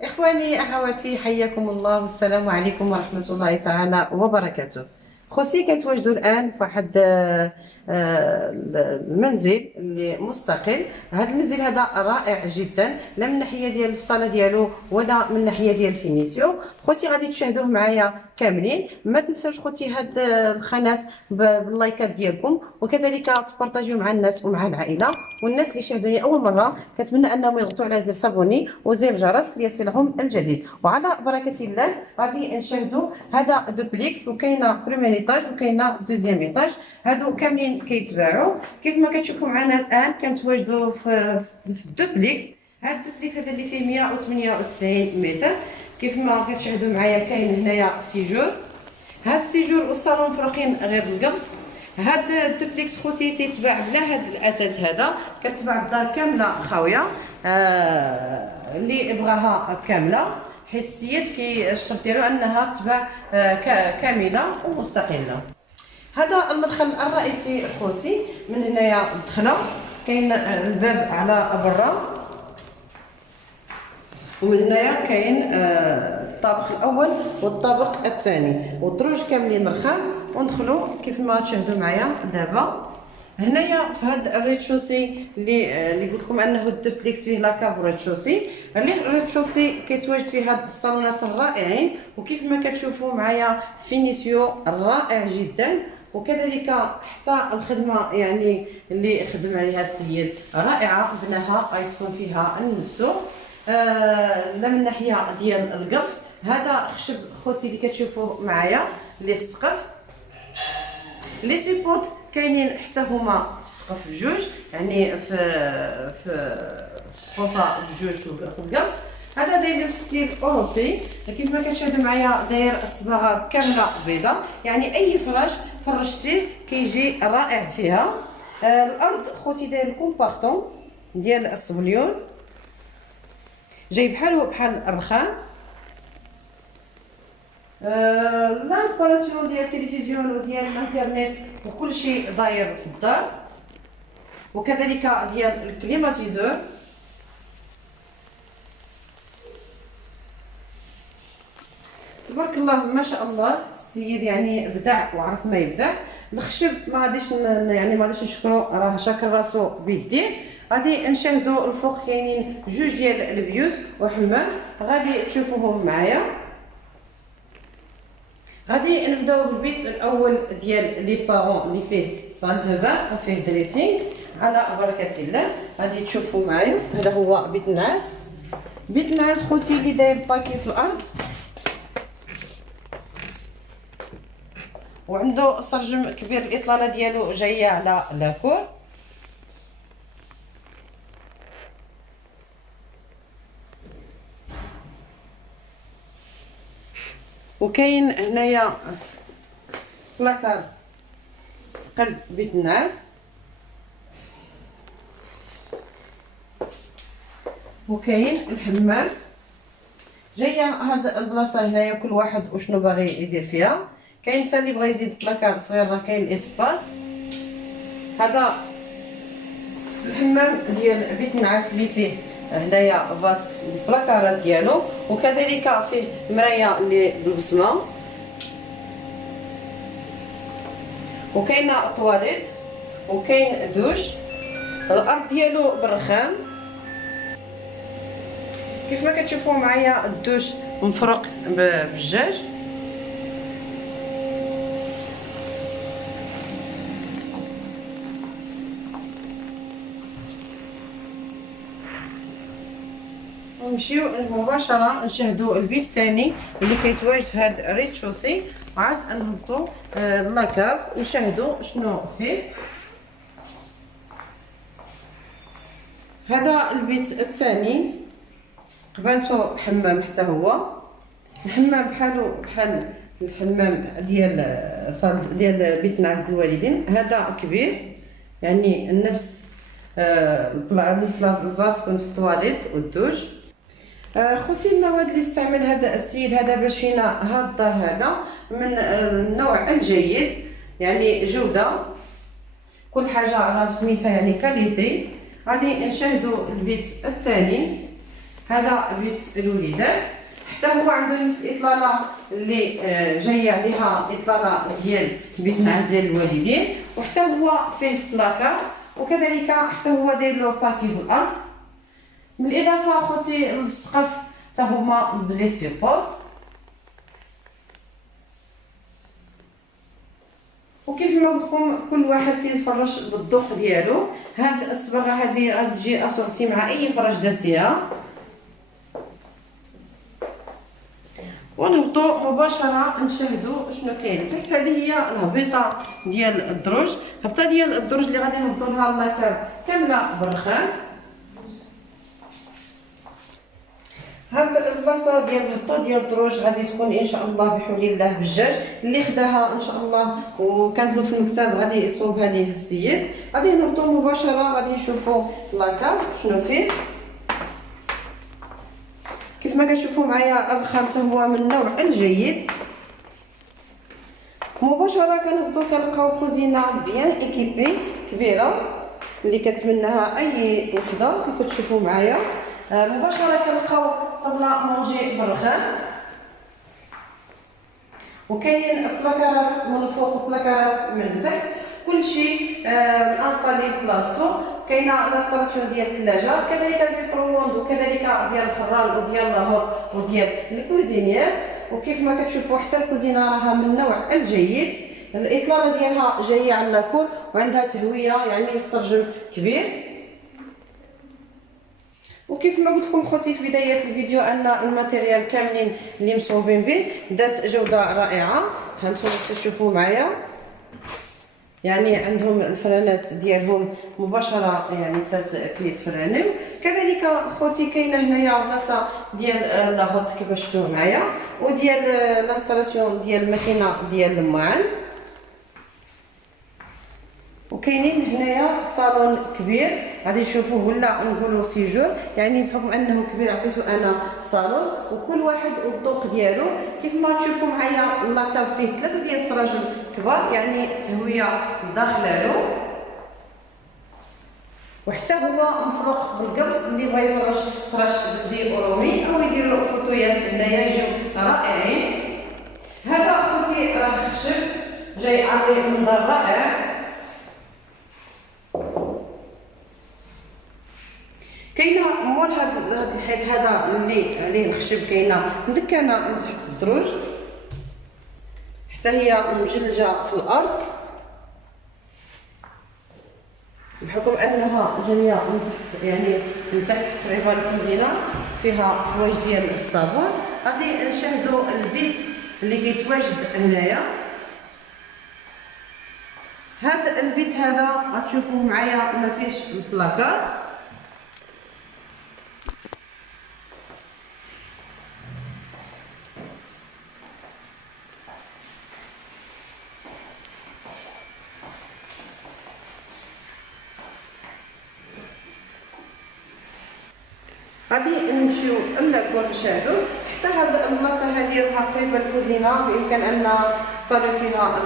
إخواني أخواتي، حياكم الله والسلام عليكم ورحمة الله تعالى وبركاته. خوتي كنتواجدوا الآن في واحد المنزل اللي مستقل. هذا المنزل هذا رائع جدا، لا من ناحية ديال الفصالة ديالو ولا من ناحية ديال الفينيسيو. خوتي غادي تشاهدوه معايا كاملين. ما تنساوش خوتي هاد القناة باللايكات ديالكم، وكذلك تبارطاجيو مع الناس ومع العائلة. والناس اللي شاهدوني اول مره كنتمنى انهم يضغطوا على زر صابوني وزر الجرس ليصلهم الجديد. وعلى بركه الله غادي نشاهدوا هذا دوبليكس، وكاينه بريمير ايطاج وكاينه دوزيام ايطاج. هادو كاملين كيتباعوا كيف ما كتشوفوا معنا الان. كنتواجدوا في الدوبليكس. هذا الدوبليكس هذا اللي فيه 198 متر. كيف ما كتشاهدوا معايا كاين هنايا سيجور. هاد السيجور والصالون مفروقين غير بالقبص. هاد الدوبليكس خوتي تيتباع بلا هاد الاثاث هذا، كتباع الدار كامله خاويه. اللي بغاها كامله، حيت السيد الشرط ديالو انها تباع كامله ومستقله. هذا المدخل الرئيسي خوتي. من هنايا الدخله كاين الباب على برا، ومن هنايا كاين الطابق الاول والطابق الثاني، والدروج كاملين رخام. وندخلوا كيف ما تشاهدوا معايا دابا هنايا في هذا الريتشوسي اللي قلت لكم انه الدوبليكس فيه لاكاب وريتشوسي. الريتشوسي كيتواجد فيه هاد الصالونات الرائعين، وكيف ما كتشوفوا معايا فينيسيو رائع جدا، وكذلك حتى الخدمه يعني اللي خدم عليها السيد رائعه، بناها غيسكن فيها نفسه. لا من ناحيه ديال القبص، هذا خشب خوتي اللي كتشوفوه معايا اللي في السقف. لي سيبود كاينين حتى هما في السقف بجوج، يعني في السقوفه بجوج في القبص. هذا داير ستيل اوروبي، كيف ما كتشاهدوا معايا داير الصباغه كامله بيضاء، يعني اي فراش فرشتيه كيجي رائع فيها. الارض خوتي داير كومبارطون ديال الصبليون، جاي بحال الرخام. لانستالاسيون ديال التلفزيون وديال الانترنت وكل شيء داير في الدار، وكذلك ديال الكليماتيزور. تبارك الله ما شاء الله، السيد يعني بدع وعرف ما يبدع. الخشب ما غاديش نشكرو، راه شاكر راسو بيديه. غادي نشاهدوا الفوق كاينين جوج ديال البيوت وحمام، غادي تشوفوهم معايا. غادي نبداو بالبيت الاول ديال لي بارون اللي فيه صال دو بان وفيه دريسينغ. على بركه الله غادي تشوفوا معايا. هذا هو بيت النعاس. بيت النعاس خوتي اللي داير باكي في الارض، وعنده سرجم كبير. الاطلاله ديالو جايه على لاكور. وكاين هنايا بلاكار قلب بيت النعاس، وكاين الحمام. جايه هاد البلاصه هنايا كل واحد وشنو باغي يدير فيها. كاين حتى اللي بغى يزيد بلاكار صغير، راه كاين اسباس. هذا الحمام ديال بيت النعاس اللي فيه هنايا فاس البلاكارات ديالو، وكذلك فيه مرايه اللي بالبصمه، وكاينه طواليت، وكاين دوش. الارض ديالو بالرخام كيف ما كتشوفوا معايا. الدوش مفروق بالجاج. ونمشيو مباشره نشاهدوا البيت الثاني اللي كيتواجد في هذا الريتشوسي، وعاد نهبطوا لاكاف ونشاهدوا شنو فيه. هذا البيت الثاني قبالته حمام حتى هو. الحمام بحال الحمام ديال بيت النعاس الوالدين. هذا كبير، يعني نفس الفاس ونفس الطواليت والدوش. خوتي المواد اللي استعمل هذا السيد هذا باش فينا هذا الدار هذا من النوع الجيد، يعني جوده، كل حاجه راه سميتها يعني كاليتي. غادي نشاهدوا البيت الثاني. هذا بيت الوليدات، حتى هو عنده نفس الاطلاله اللي جايه عليها اطلاله ديال بيت النعاس ديال الوالدين، وحتى هو فيه بلاكار، وكذلك حتى هو داير له باكي في الارض. بالاضافه اخوتي للسقف حتى هما بلي سيبور. وكيف ما قلت لكم كل واحد تيفرش بالذوق ديالو. هاد الصبغه هذه غتجي اسورتي مع اي فرش درتيها. ونهبطوا مباشره نشاهدوا شنو كاين تحت. هذه هي الهبيطه ديال الدروج، الهبطه ديال الدروج اللي غادي نهبطوا لها اللاكار كامله بالرخام. هاد البلاصه ديال الهبطه ديال الدروج غادي تكون ان شاء الله بحول الله بالجاج اللي خداها ان شاء الله وكانت له في المكتب غادي يصوبها ليه السيد. غادي نهبطوا مباشره غادي نشوفوا لاكار شنو فيه. كيف ما كتشوفوا معايا الرخام حتى هو من النوع الجيد. مباشره كنهبطوا كنلقاو كوزينه بيان ايكيبي كبيره اللي كتمناها اي وحده كيف تشوفوا معايا. مباشره كنلقاو طبله مونجي بالرخام، وكاين بلاكارات من الفوق وبلاكارات من التحت، كلشي انستالي بلاصتو. كاينه لانستالاسيون ديال الثلاجه، كذلك الميكرووند، وكذلك ديال الفران وديال لاهور وديال الكوزينيير. وكيف ما كتشوفوا حتى الكوزينه راها من النوع الجيد، الاطلاله ديالها جايه على لاكور وعندها تهويه يعني السرجم كبير. وكيف ما قلت لكم خوتي في بدايه الفيديو ان الماتيريال كاملين اللي مصوبين به ذات جوده رائعه. هانتوما تشوفوا معايا يعني عندهم الفرانات ديالهم مباشره يعني كيتفرانيو. كذلك خوتي كاينه هنايا بلاصه ديال لاغوت كيف شفتوا معايا، وديال لانستالاسيون ديال الماكينه ديال الماعن. وكاينين هنايا صالون كبير غادي نشوفوه ولا نقولوا سيجور، يعني بحكم انه كبير عطيتو انا صالون وكل واحد والذوق ديالو. كيف ما تشوفوا معايا لاكاب فيه 3 ديال السراجل كبار يعني التهويه داخله له، وحتى هو مفروق بالقبص اللي بغا يفرش فراش بكدي اورومي او يدير له فوتويات هنايا يجيو رائعين. هذا اخوتي راه خشب جاي عطيه منظر رائع. كاينه مول هاد الحيط هذا اللي عليه الخشب كاينه مدكنه من تحت الدروج حتى هي مجلجه في الارض، بحكم انها جايه من تحت يعني من تحت تقريبا الكوزينه فيها حوايج ديال الصابون. غادي نشاهدوا البيت اللي كيتواجد هنايا. هذا البيت هذا غتشوفوه معايا ما فيش البلاكار. غادي نمشيو للاكور نشاهدو حتى هاد البلاصه هادي راها قريبه للكوزينه، بامكان ان نستاليو فيها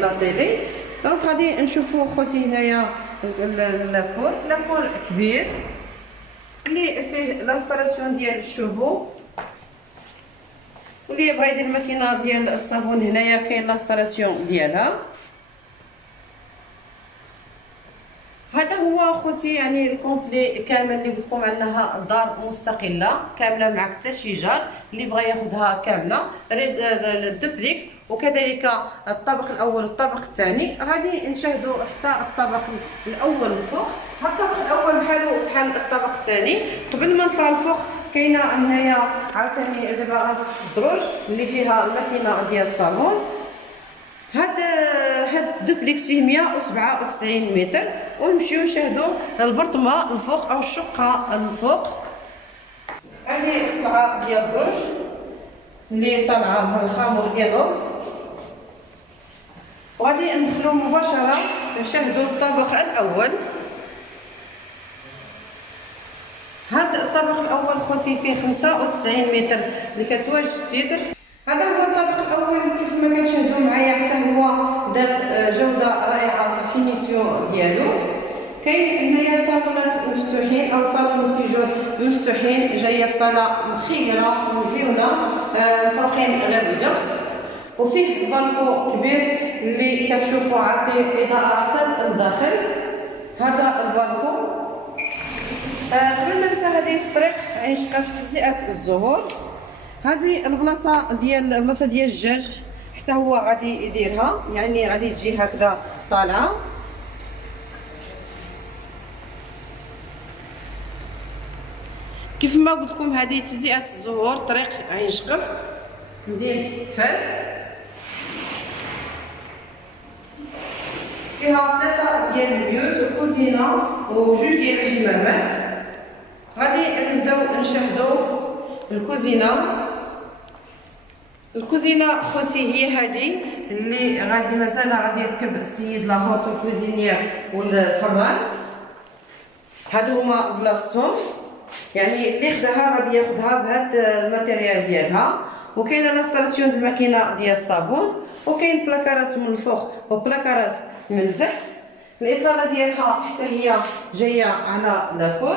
لا تيلي. دونك غادي نشوفو خوتي هنايا لاكور كبير اللي فيه لانستالاسيون ديال الشوفو، واللي بغا يدير الماكينه ديال الصابون هنايا كاين لانستالاسيون ديالها. هذا هو خوتي يعني الكومبلي كامل اللي قلت لكم انها دار مستقله كامله مع حتى شجار اللي بغى ياخذها كامله الدوبليكس، وكذلك الطابق الاول والطابق الثاني. غادي نشاهدوا حتى الطابق الاول الفوق. هذا الطابق الاول بحالو بحال الطابق الثاني. قبل ما نطلع الفوق كاينه هنايا عاوتاني دابا الدروج اللي فيها الماكينه ديال الصالون. هاد الدوبليكس فيه 197 متر. ونمشيو نشاهدوا البرطمه الفوق او الشقه الفوق. هذه الطلعه ديال الدروج اللي طالعه بالخامور ديال الاوكس. وغادي ندخلوا مباشره نشاهدوا الطابق الاول. هذا الطابق الاول خوتي فيه 95 متر اللي كتواجد في التيتر. هذا هو الطابق الاول كيف ما كتشاهدوا معايا حتى هو ذات جوده رائعه في الفينيسيون ديالو. كاين هنايا صالونات مفتوحين او صالون سيجور مفتوحين، جايه في صاله مخيره مزيونه فوقين غير القبص، وفيه بالكو كبير اللي كتشوفوا عاطي اضاءه حتى للداخل. هذا البالكو. قبل ما ننسى هذه في طريق عين شقاف تجزئه الزهور. هذه البلاصه ديال الدجاج حتى هو غادي يديرها، يعني غادي تجي هكذا طالعه. كيف ما قلت لكم هذه تجزئه الزهور طريق عين شقف مدينه فاس. فيها 3 ديال البيوت وكوزينه وجوج ديال الحمامات. غادي نبداو نشاهدوا الكوزينه. الكوزينه خوتي هي هذه اللي غادي مازال غادي يركب السيد لاهوت والكوزينيير والفران. هادو هما بلاصتهم، يعني اللي خداها غادي ياخدها بهاد الماتيريال ديالها. وكاينه لاستالاسيون ديال الماكينه ديال الصابون، وكاين بلاكارات من الفوق وبلاكارات من التحت. الاطاله ديالها حتى هي جايه على لاكور.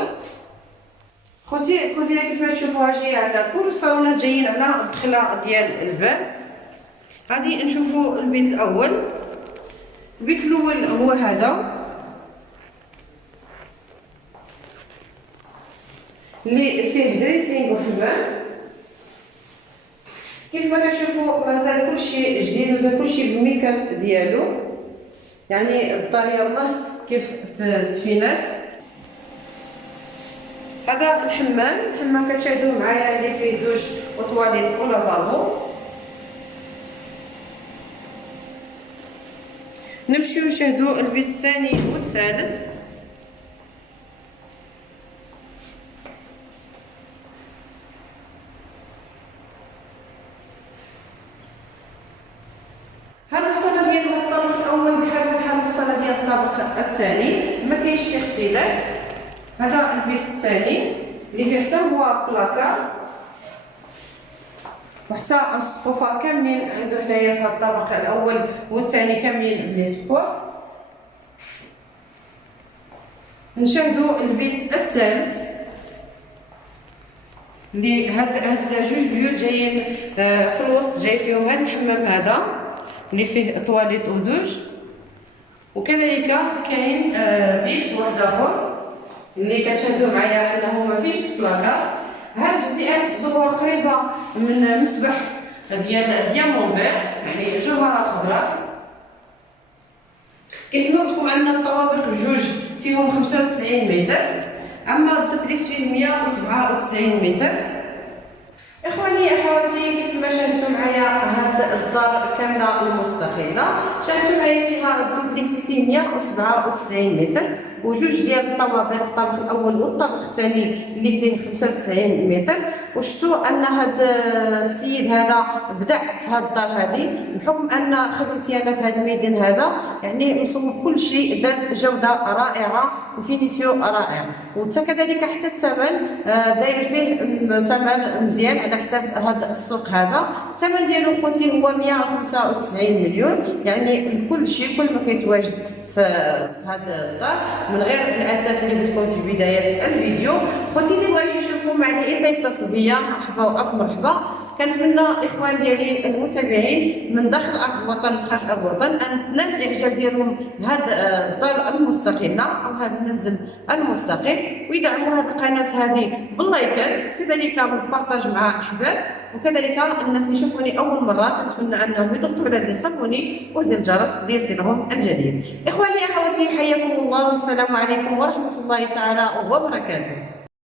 خوتي الكوزينه كيف ما تشوفوها جايه على لاكور، الصالونات جايين على الدخله ديال الباب. غادي نشوفوا البيت الاول. البيت الاول هو هذا اللي فيه دريسينغ وحمام. كيف ما كتشوفوا مازال كلشي جديد، مازال كلشي بالميكات ديالو، يعني الدار يلاه كيف تفينات. هذا الحمام كتشاهدوه معايا اللي فيه دوش وطواليت ولافابو. نمشيو نشاهدوا البيت الثاني والثالث. هذا الصاله ديال الطابق الاول بحال الصاله ديال الطابق الثاني، ما كاينش شي اختلاف. هذا البيت الثاني اللي فيه حتى هو بلاكار، وحتى السقوفه كاملين عنده هنايا في هذا الطابق الاول والثاني كاملين بلي سبور. نشاهدوا البيت الثالث اللي هاد جوج بيوت جايين في الوسط، جاي فيهم هذا الحمام هذا اللي فيه طواليت ودوش. وكذلك كاين بيت واحد اخر اللي كتشاهدوا معايا انه ما فيش بلاكار. هاد تجزئات الزهور قريبه من مسبح ديال ديامونفير، يعني الجوهره الخضراء. كيف ما قلت لكم عندنا الطوابق بجوج فيهم 95 متر، اما الدوبلكس فيه 197 متر. اخواني اخواتي، كيف ما شاهدتوا معايا هاد الدار كامله المستقله، شاهدتوا معايا فيها الدوبلكس اللي فيه 197 متر وجوج ديال الطوابق، الطابق الاول والطابق الثاني اللي فيه 95 متر. وشفتوا ان هذا السيد هذا بدع في هذه الدار هذه بحكم ان خبرتي انا في هذا الميدان هذا، يعني مصوب كل شيء ذات جوده رائعه وفينيسيو رائع. وكذلك حتى الثمن داير فيه ثمن مزيان على حساب هذا السوق هذا. الثمن ديالو خوتي هو 195 مليون، يعني كل شيء كل ما كيتواجد في هذا الدار من غير الاثاث اللي قلت لكم في بدايه الفيديو. خوتي اللي بغاو يشوفوا معنا الا يتصل بيا، مرحبا والف مرحبا. كنتمنى الاخوان ديالي المتابعين من داخل ارض الوطن وخارج ارض الوطن ان تنال الاعجاب ديالهم بهذا الدار المستقله او هذا المنزل المستقل، ويدعموا هذه القناه هذه باللايكات وكذلك بالبارطاج مع الاحباب. وكذلك الناس اللي يشوفوني اول مره نتمنى انهم يضغطوا على زر صابوني وزر الجرس ليصلهم الجديد. اخواني اخواتي، حياكم الله والسلام عليكم ورحمه الله تعالى وبركاته.